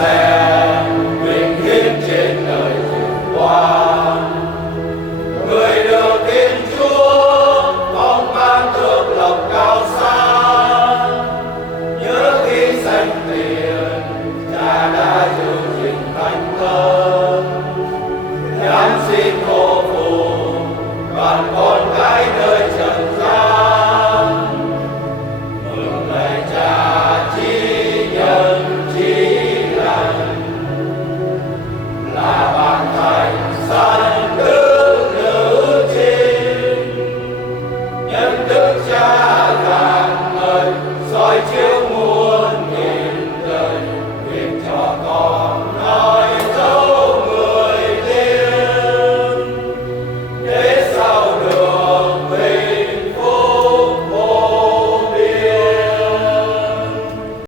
sẽ vinh hiển trên đời vinh quang. Người được Thiên Chúa mong ban được lộc cao xa, nhớ khi sanh tiền Cha đã giữ gìn thánh thơ. Nhắn xin cô phụ đoàn con cái nơi trần gian, mừng lời Cha chi nhân chi lành, là ban thánh sanh đức nữ trinh, nhân đức Cha